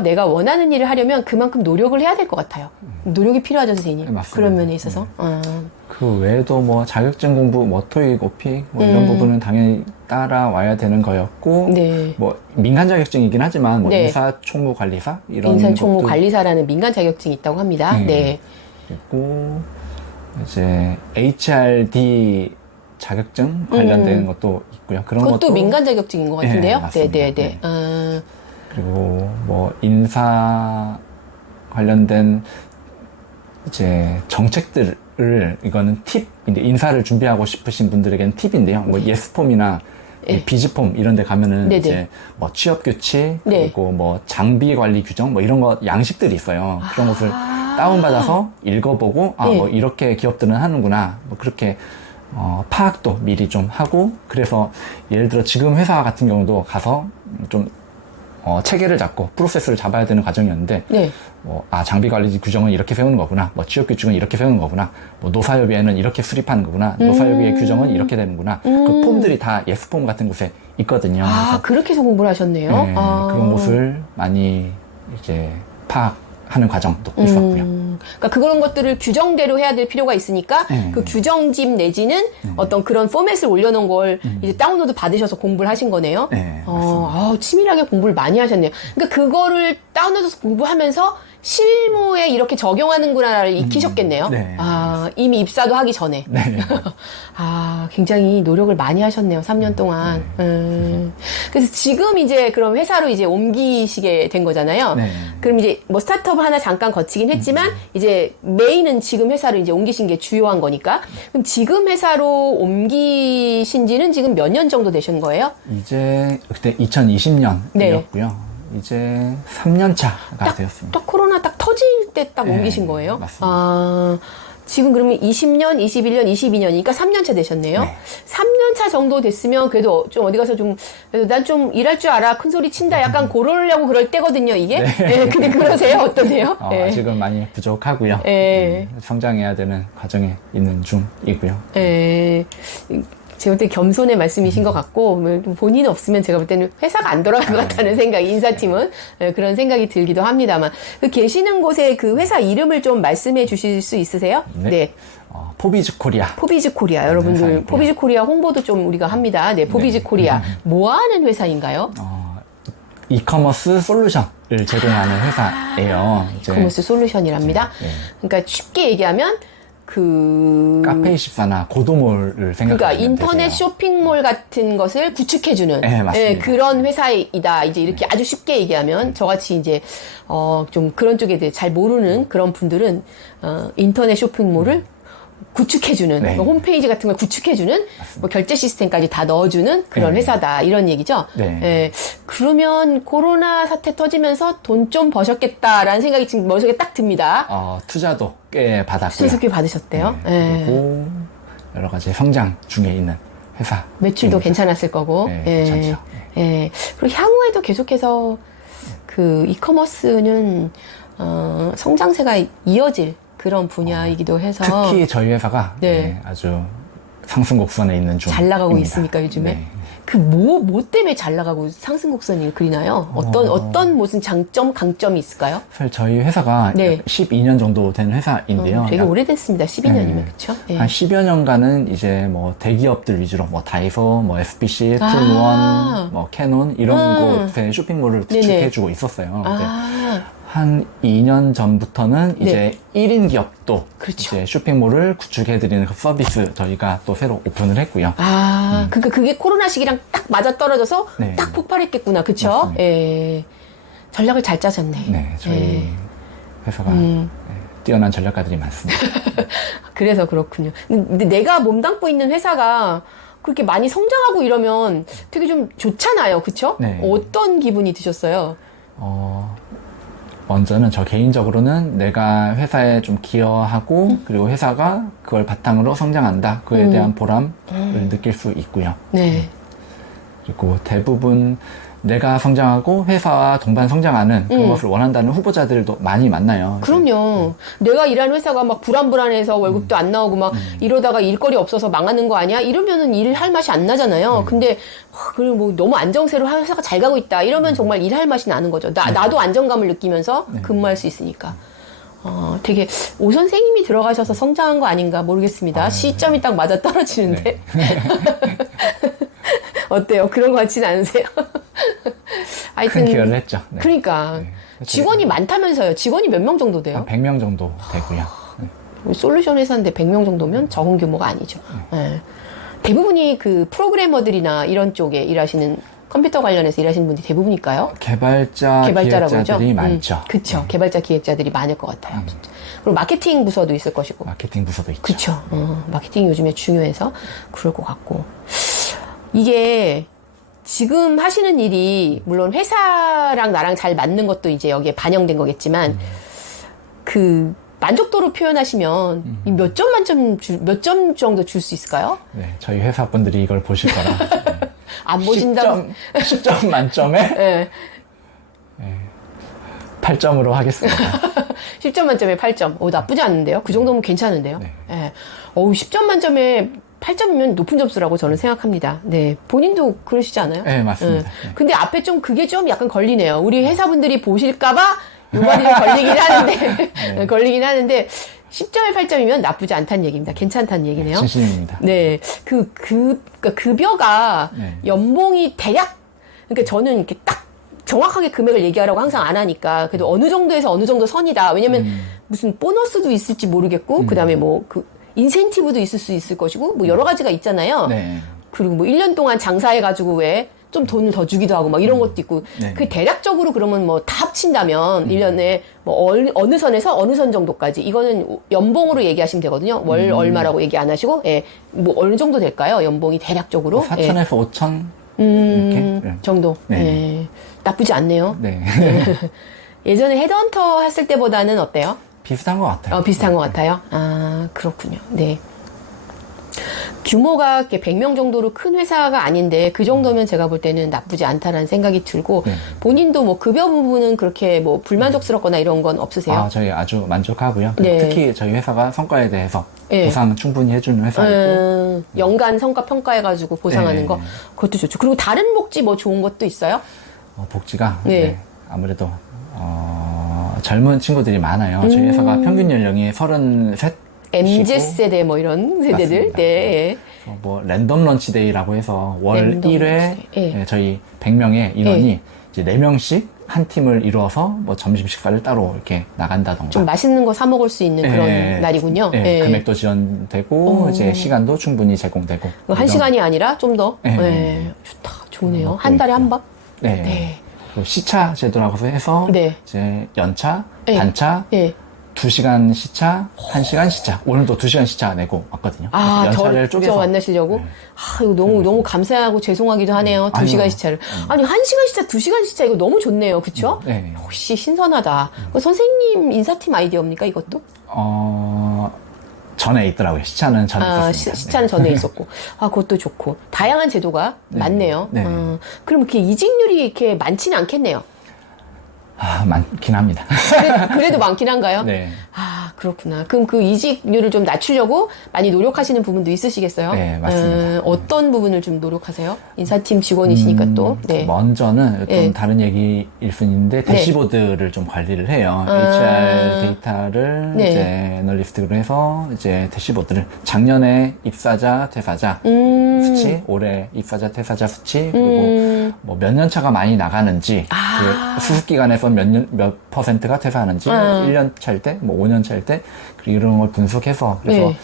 내가 원하는 일을 하려면 그만큼 노력을 해야 될 것 같아요. 노력이 필요하죠, 선생님. 네, 맞습니다. 그런 면에 있어서. 그 외에도 뭐 자격증 공부, 뭐 토익, 오픽 뭐 이런 부분은 당연히 따라와야 되는 거였고, 네. 뭐 민간 자격증이긴 하지만 뭐 네. 인사총무관리사 이런 인사총무관리사라는 민간 자격증이 있다고 합니다. 네. 그리고 이제 HRD 자격증 관련된 것도 있고요. 그런 그것도 것도 민간 자격증인 것 같은데요. 네, 맞습니다. 네. 그리고 뭐 인사 관련된 이제 정책들을 이거는 팁인데 인사를 준비하고 싶으신 분들에게는 팁인데요. 뭐 예스폼이나 비즈폼 이런 데 가면은 네네. 이제 뭐 취업 규칙 네. 그리고 뭐 장비 관리 규정 뭐 이런 거 양식들이 있어요. 그런 것을 다운받아서 읽어보고 네. 뭐 이렇게 기업들은 하는구나. 뭐 그렇게 파악도 미리 좀 하고 그래서 예를 들어 지금 회사 같은 경우도 가서 좀 체계를 잡고 프로세스를 잡아야 되는 과정이었는데 네. 장비 관리 규정은 이렇게 세우는 거구나. 뭐 취업 규칙은 이렇게 세우는 거구나. 뭐 노사협의회는 이렇게 수립하는 거구나. 노사협의회 규정은 이렇게 되는구나. 그 폼들이 다 예스폼 같은 곳에 있거든요. 아, 그렇게 해서 공부를 하셨네요. 네, 그런 곳을 많이 이제 파악하는 과정도 있었고요. 그러니까 그런 것들을 규정대로 해야 될 필요가 있으니까 그 규정집 내지는 어떤 그런 포맷을 올려놓은 걸 이제 다운로드 받으셔서 공부를 하신 거네요. 네, 치밀하게 공부를 많이 하셨네요. 그러니까 그거를 다운로드해서 공부하면서 실무에 이렇게 적용하는구나를 익히셨겠네요. 네. 이미 입사도 하기 전에. 네. 굉장히 노력을 많이 하셨네요. 3년 동안. 그래서 지금 이제 그럼 회사로 이제 옮기시게 된 거잖아요. 네. 그럼 이제 뭐 스타트업 하나 잠깐 거치긴 했지만 이제 메인은 지금 회사를 이제 옮기신 게 주요한 거니까. 그럼 지금 회사로 옮기신 지는 지금 몇 년 정도 되신 거예요? 이제 그때 2020년이었고요. 이제 3년 차가 되었습니다. 딱 코로나 딱 터질 때 딱 옮기신 거예요? 맞습니다. 지금 그러면 20년, 21년, 22년이니까 3년 차 되셨네요. 네. 3년 차 정도 됐으면 그래도 좀 어디 가서 난 좀 일할 줄 알아. 큰 소리 친다. 약간 그러려고 그럴 때거든요, 이게. 네. 근데 그러세요? 어떠세요? 네. 아직은 많이 부족하고요. 네. 성장해야 되는 과정에 있는 중이고요. 제가 볼 때 겸손의 말씀이신 것 같고, 본인이 없으면 제가 볼 때는 회사가 안 돌아갈 것 같다는 생각이, 인사팀은. 그런 생각이 들기도 합니다만. 그 계시는 곳의 그 회사 이름을 좀 말씀해 주실 수 있으세요? 네. 포비즈 코리아. 포비즈 코리아. 여러분들, 회사이고요. 포비즈 코리아 홍보도 좀 우리가 합니다. 네, 포비즈 코리아. 뭐 하는 회사인가요? 이커머스 솔루션을 제공하는 회사예요. 이커머스 솔루션이랍니다. 그러니까 쉽게 얘기하면, 카페24나 고도몰을 생각하시면 그러니까 인터넷 되세요. 쇼핑몰 같은 것을 구축해주는 네, 맞습니다. 그런 회사이다. 이제 이렇게 아주 쉽게 얘기하면 저같이 이제 좀 그런 쪽에 대해 잘 모르는 그런 분들은 인터넷 쇼핑몰을 구축해주는 네. 뭐 홈페이지 같은 걸 구축해주는 뭐 결제 시스템까지 다 넣어주는 그런 네. 회사다 이런 얘기죠. 네. 그러면 코로나 사태 터지면서 돈 좀 버셨겠다라는 생각이 지금 머릿속에 딱 듭니다. 투자도 꽤 받았고요. 수익 받으셨대요. 그리고 여러 가지 성장 중에 있는 회사. 매출도 괜찮았을 거고. 네, 괜찮죠. 그리고 향후에도 계속해서 그 이커머스는 성장세가 이어질 그런 분야이기도 해서 특히 저희 회사가 네. 아주 상승 곡선에 있는 중. 잘 나가고 있습니까 요즘에? 네. 그 뭐 때문에 잘 나가고 상승 곡선이 그리나요? 어떤 무슨 장점, 강점이 있을까요? 사실 저희 회사가 네. 12년 정도 된 회사인데요. 되게 오래됐습니다. 12년이면 네. 그렇죠? 한 10여 년간은 이제 뭐 대기업들 위주로 뭐 다이소, 뭐 SPC, 툴원, 뭐 캐논 이런 곳에 쇼핑몰을 구축해주고 있었어요. 근데 한 2년 전부터는 이제 1인 기업도 그렇죠. 이제 쇼핑몰을 구축해드리는 그 서비스 저희가 또 새로 오픈을 했고요. 그러니까 그게 코로나 시기랑 딱 맞아 떨어져서 네. 딱 폭발했겠구나, 그렇죠? 맞습니다. 전략을 잘 짜셨네. 네, 저희 회사가 뛰어난 전략가들이 많습니다. 그래서 그렇군요. 근데 내가 몸담고 있는 회사가 그렇게 많이 성장하고 이러면 되게 좀 좋잖아요, 그렇죠? 네. 어떤 기분이 드셨어요? 먼저는 저 개인적으로는 내가 회사에 좀 기여하고 그리고 회사가 그걸 바탕으로 성장한다. 그에 대한 보람을 느낄 수 있고요. 네. 그리고 대부분 내가 성장하고 회사와 동반 성장하는 그것을 원한다는 후보자들도 많이 만나요. 그럼요. 내가 일하는 회사가 막 불안불안해서 월급도 안 나오고 막 이러다가 일거리 없어서 망하는 거 아니야? 이러면은 일할 맛이 안 나잖아요. 근데 그리고 뭐 너무 안정세로 회사가 잘 가고 있다. 이러면 정말 일할 맛이 나는 거죠. 나도 안정감을 느끼면서 근무할 수 있으니까. 되게 오 선생님이 들어가셔서 성장한 거 아닌가 모르겠습니다. 시점이 딱 맞아 떨어지는데. 네. 어때요? 그런 거 같진 않으세요? 큰 기여를 했죠. 네. 그러니까 직원이 많다면서요. 직원이 몇 명 정도 돼요? 한 100명 정도 되고요. 솔루션 회사인데 100명 정도면 적은 규모가 아니죠. 네. 대부분이 그 프로그래머들이나 이런 쪽에 일하시는 컴퓨터 관련해서 일하시는 분들이 대부분일까요? 개발자라고 기획자들이 많죠. 그쵸. 개발자 기획자들이 많을 것 같아요. 진짜. 그리고 마케팅 부서도 있을 것이고. 마케팅 부서도 있죠. 그쵸. 마케팅이 요즘에 중요해서 그럴 것 같고. 이게 지금 하시는 일이 물론 회사랑 나랑 잘 맞는 것도 이제 여기에 반영된 거겠지만 그 만족도로 표현하시시면 몇 점 만점 몇 점 정도 줄 수 있을까요? 네, 저희 회사 분들이 이걸 보실 거라. 네. 안 보신다고 10점 만점에 네. 8점으로 하겠습니다. 10점 만점에 8점. 나쁘지 않은데요? 그 정도면 괜찮은데요? 네. 네. 10점 만점에 8점이면 높은 점수라고 저는 생각합니다. 네. 본인도 그러시지 않아요? 네, 맞습니다. 네. 근데 앞에 좀 그게 좀 약간 걸리네요. 우리 회사분들이 보실까봐 요말이 걸리긴 하는데, 네. 걸리긴 하는데, 10점에 8점이면 나쁘지 않다는 얘기입니다. 괜찮다는 얘기네요. 진심입니다. 네. 그러니까 급여가 네. 연봉이 대략, 그러니까 저는 이렇게 딱 정확하게 금액을 얘기하라고 항상 안 하니까, 그래도 어느 정도에서 어느 정도 선이다. 왜냐면 무슨 보너스도 있을지 모르겠고, 그 다음에 뭐, 인센티브도 있을 수 있을 것이고, 뭐 여러 가지가 있잖아요. 네. 그리고 뭐 1년 동안 장사해가지고 왜 좀 돈을 더 주기도 하고 막 이런 것도 있고. 네. 그 대략적으로 그러면 뭐 다 합친다면 1년에 뭐 어느 선에서 어느 선 정도까지. 이거는 연봉으로 얘기하시면 되거든요. 월 얼마라고 얘기 안 하시고, 예. 뭐 어느 정도 될까요? 연봉이 대략적으로? 4천에서 5천? 이렇게? 네. 정도. 네. 예. 나쁘지 않네요. 네. 예전에 헤드헌터 했을 때보다는 어때요? 비슷한 것 같아요. 비슷한 것 같아요. 아, 그렇군요. 네. 규모가 이렇게 100명 정도로 큰 회사가 아닌데 그 정도면 제가 볼 때는 나쁘지 않다라는 생각이 들고 네. 본인도 뭐 급여 부분은 그렇게 뭐 불만족스럽거나 이런 건 없으세요? 저희 아주 만족하고요. 네. 특히 저희 회사가 성과에 대해서 네. 보상 충분히 해주는 회사이고 연간 성과 평가해가지고 보상하는 네. 거 그것도 좋죠. 그리고 다른 복지 뭐 좋은 것도 있어요? 복지가 네. 네, 아무래도 젊은 친구들이 많아요. 저희 회사가 평균 연령이 33 MZ세대 뭐 이런 세대들. 맞습니다. 네. 뭐 랜덤 런치데이라고 해서 월 랜덤 1회 런치데이. 네. 저희 100명의 인원이 이제 4명씩 한 팀을 이루어서 뭐 점심 식사를 따로 이렇게 나간다던가. 좀 맛있는 거 사 먹을 수 있는 그런 날이군요. 네, 네. 금액도 지원되고 이제 시간도 충분히 제공되고. 한 시간이 아니라 좀 더. 네. 네. 좋다. 좋네요. 한 달에 한 번? 네. 네. 그리고 시차 제도라고 해서 네. 이제 연차, 네. 단차, 네. 2시간 시차, 1시간 시차. 오늘도 2시간 시차 내고 왔거든요. 연차를 저 쪼개서. 만나시려고? 이거 너무 감사하고 죄송하기도 하네요. 2시간 아니요. 시차를. 아니, 1시간 시차, 2시간 시차, 이거 너무 좋네요. 그쵸? 네. 혹시 신선하다. 선생님 인사팀 아이디어입니까, 이것도? 전에 있더라고요. 시차는 전에 있었습니다. 시차는 전에 있었고. 그것도 좋고. 다양한 제도가 많네요. 네. 그럼 이렇게 이직률이 이렇게 많지는 않겠네요. 많긴 합니다. 그래도 많긴 한가요? 네. 그렇구나. 그럼 그 이직률을 좀 낮추려고 많이 노력하시는 부분도 있으시겠어요? 네, 맞습니다. 어떤 부분을 좀 노력하세요? 인사팀 직원이시니까 또. 네. 먼저는 좀 네. 다른 얘기일 수 있는데 대시보드를 좀 관리를 해요. HR 데이터를 네. 이제 애널리스트로 해서 이제 대시보드를 작년에 입사자, 퇴사자 수치, 올해 입사자, 퇴사자 수치 그리고 뭐 몇 년 차가 많이 나가는지 그 수습 기간에서 몇 퍼센트가 퇴사하는지 1년 차일 때, 뭐 5년 차일 때 그리고 이런 걸 분석해서 그래서 네.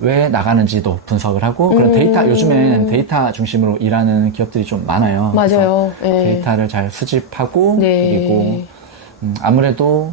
왜 나가는지도 분석을 하고 그런 데이터 요즘엔 데이터 중심으로 일하는 기업들이 좀 많아요. 맞아요. 그래서 네. 데이터를 잘 수집하고 네. 그리고 아무래도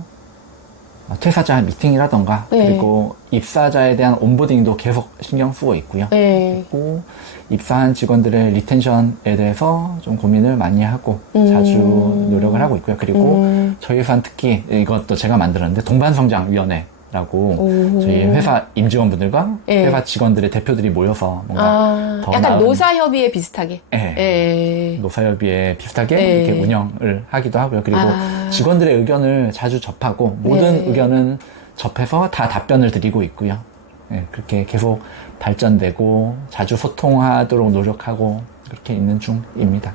퇴사자 미팅이라던가 네. 그리고 입사자에 대한 온보딩도 계속 신경 쓰고 있고요. 네. 그리고 입사한 직원들의 리텐션에 대해서 좀 고민을 많이 하고 자주 노력을 하고 있고요. 그리고 저희 회사는 특히 이것도 제가 만들었는데 동반성장위원회라고 라고 저희 회사 임직원분들과 예. 회사 직원들의 대표들이 모여서 뭔가 더 약간 나은 노사협의회 비슷하게. 예. 예. 노사협의회 비슷하게 예. 이렇게 운영을 하기도 하고요. 그리고 직원들의 의견을 자주 접하고 모든 네. 의견은 접해서 다 답변을 드리고 있고요. 예, 그렇게 계속 발전되고 자주 소통하도록 노력하고 그렇게 있는 중입니다.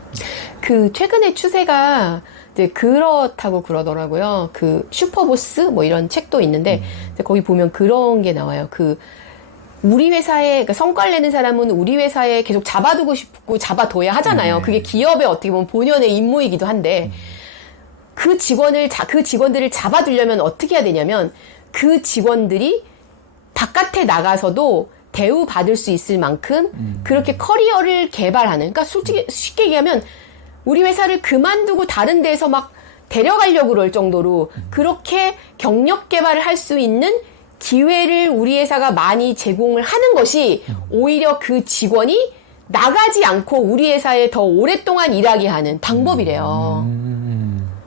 그 최근의 추세가 이제 그렇다고 그러더라고요. 그 슈퍼보스 뭐 이런 책도 있는데 이제 거기 보면 그런 게 나와요. 그 우리 회사에 그러니까 성과를 내는 사람은 우리 회사에 계속 잡아두고 싶고 잡아둬야 하잖아요. 그게 기업의 어떻게 보면 본연의 임무이기도 한데 그 직원들을 잡아두려면 어떻게 해야 되냐면 그 직원들이 바깥에 나가서도 대우받을 수 있을 만큼 그렇게 커리어를 개발하는, 그러니까 솔직히 쉽게 얘기하면 우리 회사를 그만두고 다른 데서 막 데려가려고 그럴 정도로 그렇게 경력 개발을 할 수 있는 기회를 우리 회사가 많이 제공을 하는 것이 오히려 그 직원이 나가지 않고 우리 회사에 더 오랫동안 일하게 하는 방법이래요.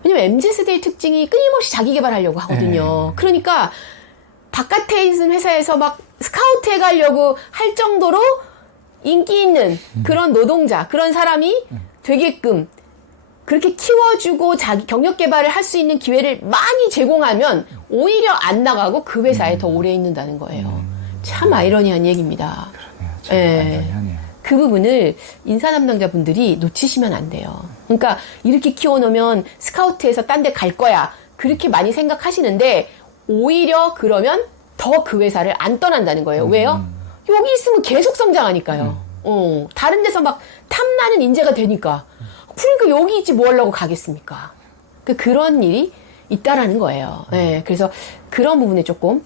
왜냐면 MZ세대의 특징이 끊임없이 자기 개발하려고 하거든요. 그러니까 바깥에 있는 회사에서 막 스카우트 해가려고 할 정도로 인기 있는 그런 노동자, 그런 사람이 되게끔 그렇게 키워주고 자기 경력 개발을 할 수 있는 기회를 많이 제공하면 오히려 안 나가고 그 회사에 더 오래 있는다는 거예요. 참 아이러니한 얘기입니다. 그러네요. 참 아이러니하네요. 그 부분을 인사 담당자분들이 놓치시면 안 돼요. 그러니까 이렇게 키워놓으면 스카우트해서 딴 데 갈 거야. 그렇게 많이 생각하시는데 오히려 그러면 더 그 회사를 안 떠난다는 거예요. 왜요? 여기 있으면 계속 성장하니까요. 다른 데서 막 탐나는 인재가 되니까. 그러니까 여기 있지 뭐 하려고 가겠습니까? 그런 일이 있다라는 거예요. 예, 그래서 그런 부분에 조금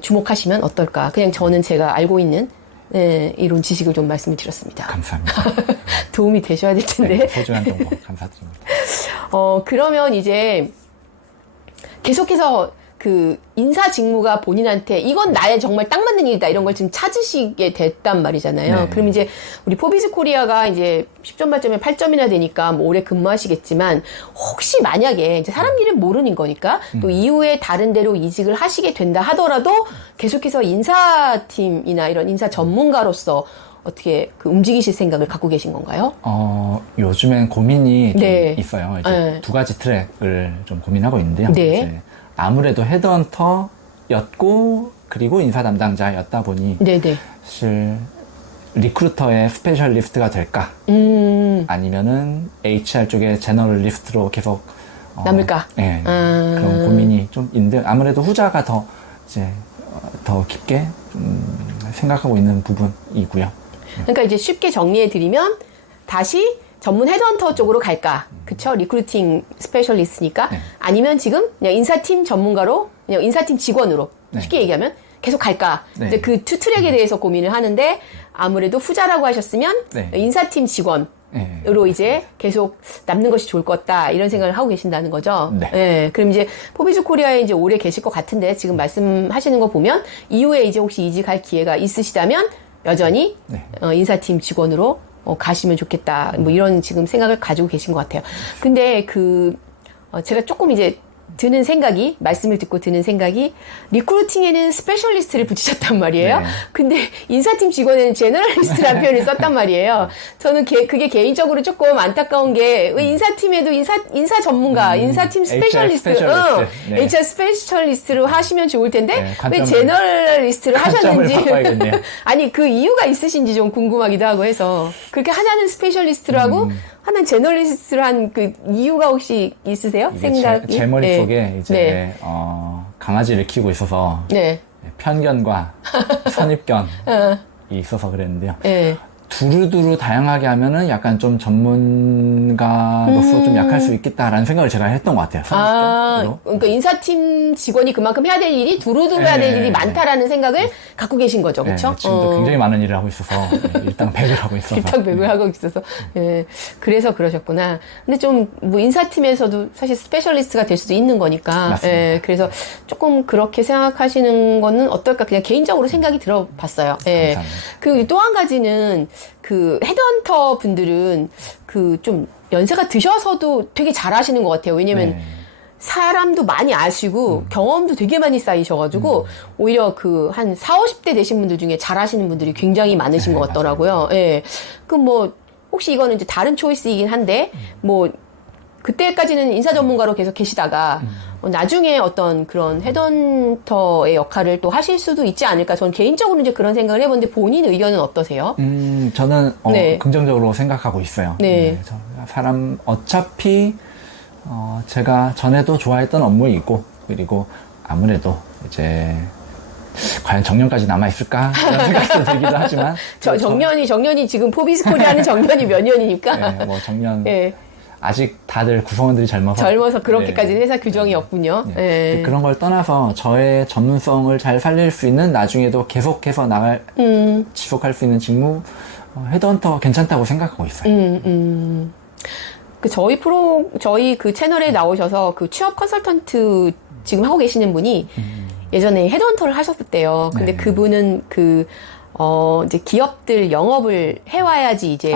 주목하시면 어떨까. 그냥 저는 제가 알고 있는 이런 지식을 좀 말씀을 드렸습니다. 감사합니다. 도움이 되셔야 될 텐데. 네, 소중한 정보 감사드립니다. 그러면 이제 계속해서 그 인사 직무가 본인한테 이건 나의 정말 딱 맞는 일이다 이런 걸 지금 찾으시게 됐단 말이잖아요. 네. 그럼 이제 우리 포비스 코리아가 이제 10점 만점에 8점이나 되니까 뭐 오래 근무하시겠지만 혹시 만약에 이제 사람 일은 모르는 거니까 또 이후에 다른 데로 이직을 하시게 된다 하더라도 계속해서 인사팀이나 이런 인사 전문가로서 어떻게 그 움직이실 생각을 갖고 계신 건가요? 요즘엔 고민이 좀 네. 있어요. 이제 네. 두 가지 트랙을 좀 고민하고 있는데요. 네. 이제 아무래도 헤드헌터였고 그리고 인사 담당자였다 보니 네네. 사실 리크루터의 스페셜리스트가 될까? 아니면은 HR 쪽의 제너럴리스트로 계속 남을까? 네, 그런 고민이 좀 있는데 아무래도 후자가 더 이제 더 깊게 좀 생각하고 있는 부분이고요. 그러니까 이제 쉽게 정리해 드리면 다시 전문 헤드헌터 쪽으로 갈까? 그쵸? 리크루팅 스페셜리스트니까. 네. 아니면 지금 그냥 인사팀 전문가로, 그냥 인사팀 직원으로 네. 쉽게 얘기하면 계속 갈까? 네. 이제 그 투 트랙에 대해서 고민을 하는데 아무래도 후자라고 하셨으면 네. 인사팀 직원으로 네. 이제 계속 남는 것이 좋을 것 같다 이런 생각을 하고 계신다는 거죠. 네. 예, 그럼 이제 포비즈 코리아에 이제 오래 계실 것 같은데 지금 말씀하시는 거 보면 이후에 이제 혹시 이직할 기회가 있으시다면 여전히 네. 인사팀 직원으로 가시면 좋겠다. 뭐 이런 지금 생각을 가지고 계신 것 같아요. 근데 제가 조금 이제 말씀을 듣고 드는 생각이, 리크루팅에는 스페셜리스트를 붙이셨단 말이에요. 네. 근데 인사팀 직원에는 제너럴리스트라는 표현을 썼단 말이에요. 저는 그게 개인적으로 조금 안타까운 게, 왜 인사팀에도 인사 전문가, 인사팀 스페셜리스트, 네. HR 스페셜리스트로 하시면 좋을 텐데, 네, 왜 제너럴리스트를 하셨는지. 바꿔야겠네요. 아니, 그 이유가 있으신지 좀 궁금하기도 하고 해서, 그렇게 하나는 스페셜리스트로 하고, 하나는 제너럴리스트로 한 그 이유가 혹시 있으세요? 생각이? 제 머릿속에 네. 이제 네. 강아지를 키우고 있어서 네. 편견과 선입견이 있어서 그랬는데요. 네. 두루두루 다양하게 하면은 약간 좀 전문가로서 좀 약할 수 있겠다라는 생각을 제가 했던 것 같아요. 선입견으로. 그러니까 인사팀 직원이 그만큼 해야 될 일이 두루두루 해야 될 일이 많다라는 생각을 갖고 계신 거죠, 그렇죠? 네, 지금도 굉장히 많은 일을 하고 있어서 일당백을 하고 있어서. 일당백을 하고 있어서. 예. 그래서 그러셨구나. 근데 좀 뭐 인사팀에서도 사실 스페셜리스트가 될 수도 있는 거니까. 맞습니다. 예. 그래서 조금 그렇게 생각하시는 거는 어떨까 그냥 개인적으로 생각이 들어봤어요. 예. 감사합니다. 그리고 또 한 가지는 그 헤드헌터 분들은 그 좀 연세가 드셔서도 되게 잘하시는 것 같아요. 왜냐면 네. 사람도 많이 아시고 경험도 되게 많이 쌓이셔가지고 오히려 그 한 40, 50대 되신 분들 중에 잘하시는 분들이 굉장히 많으신 것 같더라고요. 예. 그럼 뭐 혹시 이거는 이제 다른 초이스이긴 한데 뭐 그때까지는 인사 전문가로 계속 계시다가 나중에 어떤 그런 헤드헌터의 역할을 또 하실 수도 있지 않을까. 저는 개인적으로 이제 그런 생각을 해보는데 본인 의견은 어떠세요? 저는 네. 긍정적으로 생각하고 있어요. 네. 사람 어차피 제가 전에도 좋아했던 업무이고 그리고 아무래도 이제 과연 정년까지 남아있을까? 이런 생각도 들기도 하지만 정년이 지금 포비스코리 하는 정년이 몇 년이니까. 네, 뭐 정년 네. 아직 다들 구성원들이 젊어서 그렇게까지는 회사 규정이 없군요. 네. 네. 그런 걸 떠나서 저의 전문성을 잘 살릴 수 있는 나중에도 계속해서 지속할 수 있는 직무 헤드헌터 괜찮다고 생각하고 있어요. 저희 그 채널에 나오셔서 그 취업 컨설턴트 지금 하고 계시는 분이 예전에 헤드헌터를 하셨었대요. 근데 네. 그분은 이제 기업들 영업을 해와야지 이제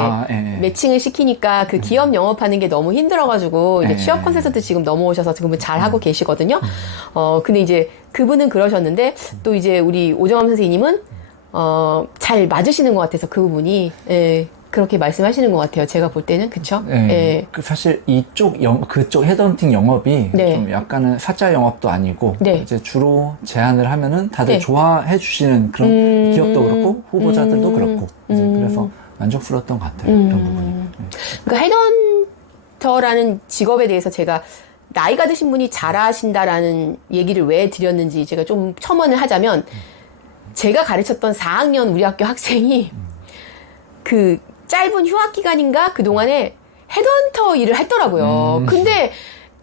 매칭을 시키니까 그 기업 영업하는 게 너무 힘들어가지고 이제 취업 컨설턴트 지금 넘어오셔서 지금은 잘 하고 계시거든요. 근데 이제 그분은 그러셨는데 또 이제 우리 오정암 선생님은 잘 맞으시는 것 같아서 그 부분이 그렇게 말씀하시는 것 같아요. 제가 볼 때는 그쵸? 네. 예. 사실 그쪽 헤드헌팅 영업이 네. 좀 약간은 사자 영업도 아니고 네. 이제 주로 제안을 하면은 다들 네. 좋아해 주시는 그런 기업도 그렇고 후보자들도 그렇고 이제 그래서 만족스러웠던 것 같아요. 그런 부분이. 그러니까 헤드헌터라는 직업에 대해서 제가 나이가 드신 분이 잘하신다라는 얘기를 왜 드렸는지 제가 좀 첨언을 하자면 제가 가르쳤던 4학년 우리 학교 학생이 그 짧은 휴학 기간인가 그동안에 헤드헌터 일을 했더라고요. 근데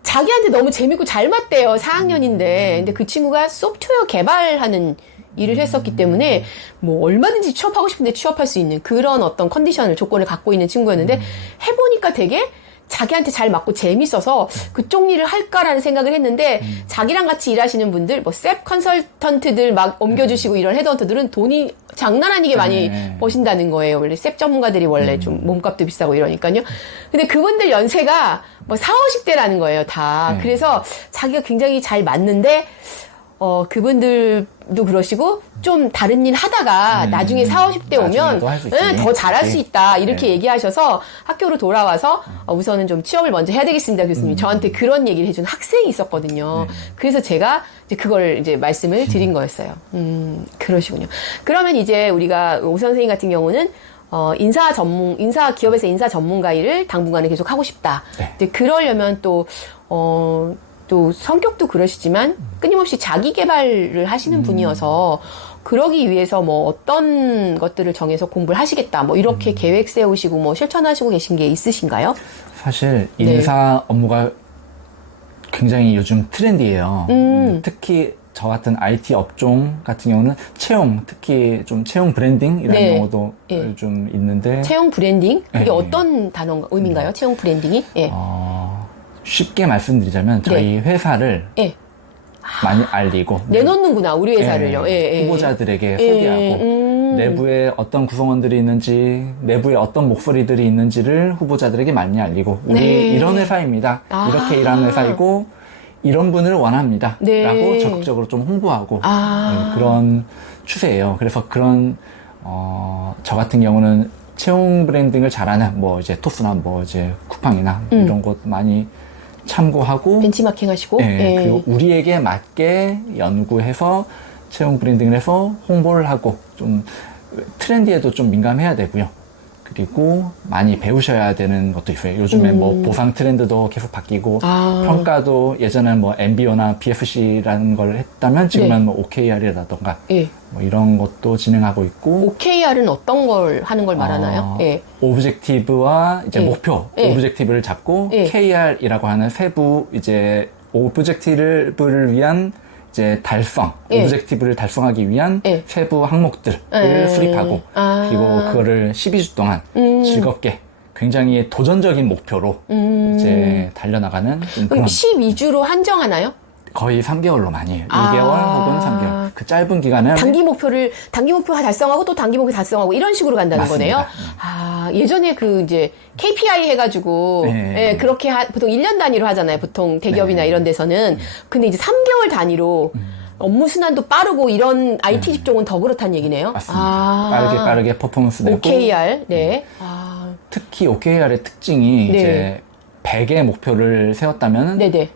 자기한테 너무 재밌고 잘 맞대요. 4학년인데. 근데 그 친구가 소프트웨어 개발하는 일을 했었기 때문에 뭐 얼마든지 취업하고 싶은데 취업할 수 있는 그런 어떤 조건을 갖고 있는 친구였는데 해보니까 되게 자기한테 잘 맞고 재밌어서 그쪽 일을 할까라는 생각을 했는데 자기랑 같이 일하시는 분들 뭐 셉 컨설턴트들 막 옮겨주시고 이런 헤드헌터들은 돈이 장난 아니게 많이 버신다는 거예요. 원래 셉 전문가들이 원래 좀 몸값도 비싸고 이러니까요. 근데 그분들 연세가 뭐 40, 50대라는 거예요, 다. 그래서 자기가 굉장히 잘 맞는데 그분들도 그러시고 좀 다른 일 하다가 나중에 40, 50대 오면 더 잘할 수 있다 이렇게 얘기하셔서 학교로 돌아와서 우선은 좀 취업을 먼저 해야 되겠습니다 교수님. 저한테 그런 얘기를 해준 학생이 있었거든요. 그래서 제가 이제 그걸 이제 말씀을 드린 거였어요. 그러시군요. 그러면 이제 우리가 오 선생님 같은 경우는 기업에서 인사 전문가 일을 당분간은 계속 하고 싶다. 근데 그러려면 또 성격도 그러시지만 끊임없이 자기 개발을 하시는 분이어서 그러기 위해서 뭐 어떤 것들을 정해서 공부를 하시겠다 뭐 이렇게 계획 세우시고 뭐 실천하시고 계신 게 있으신가요? 사실 인사 업무가 굉장히 요즘 트렌디예요. 특히 저 같은 IT 업종 같은 경우는 특히 좀 채용 브랜딩이라는 용어도 좀 있는데 채용 브랜딩? 그게 어떤 의미인가요? 채용 브랜딩이? 쉽게 말씀드리자면 저희 회사를 많이 알리고 내놓는구나 우리 회사를요. 후보자들에게 소개하고 내부에 어떤 구성원들이 있는지 내부에 어떤 목소리들이 있는지를 후보자들에게 많이 알리고 우리 이런 회사입니다. 이렇게 일하는 회사이고 이런 분을 원합니다. 라고 적극적으로 좀 홍보하고 그런 추세예요. 그래서 그런 저 같은 경우는 채용 브랜딩을 잘하는 뭐 이제 토스나 뭐 이제 쿠팡이나 이런 곳 많이 참고하고 벤치마킹 하시고 그리고 우리에게 맞게 연구해서 채용 브랜딩을 해서 홍보를 하고 좀 트렌디에도 좀 민감해야 되고요. 그리고 많이 배우셔야 되는 것도 있어요. 요즘에 뭐 보상 트렌드도 계속 바뀌고 평가도 예전에는 뭐 MBO나 BFC라는 걸 했다면 지금은 뭐 OKR이라던가 뭐 이런 것도 진행하고 있고 OKR은 어떤 걸 하는 걸 말하나요? 오브젝티브와 이제 목표 오브젝티브를 잡고 KR이라고 하는 세부 이제 오브젝티브를 위한 이제 오브젝티브를 달성하기 위한 세부 항목들을 수립하고 그리고 그거를 12주 동안 즐겁게 굉장히 도전적인 목표로 이제 달려나가는 그럼 12주로 한정하나요? 거의 3개월로 많이 해요. 2개월 혹은 3개월. 그 짧은 기간을 단기 목표 달성하고 또 단기 목표 달성하고 이런 식으로 간다는 맞습니다. 거네요. 아, 예전에 그 이제 KPI 해가지고 네. 예, 그렇게 보통 1년 단위로 하잖아요. 보통 대기업이나 네. 이런 데서는. 근데 이제 3개월 단위로 업무 순환도 빠르고 이런 IT 직종은 더 그렇다는 얘기네요. 맞습니다. 아, 빠르게 퍼포먼스 내고 OKR. 네. 아, 특히 OKR의 특징이 네. 이제 100의 목표를 세웠다면 네네.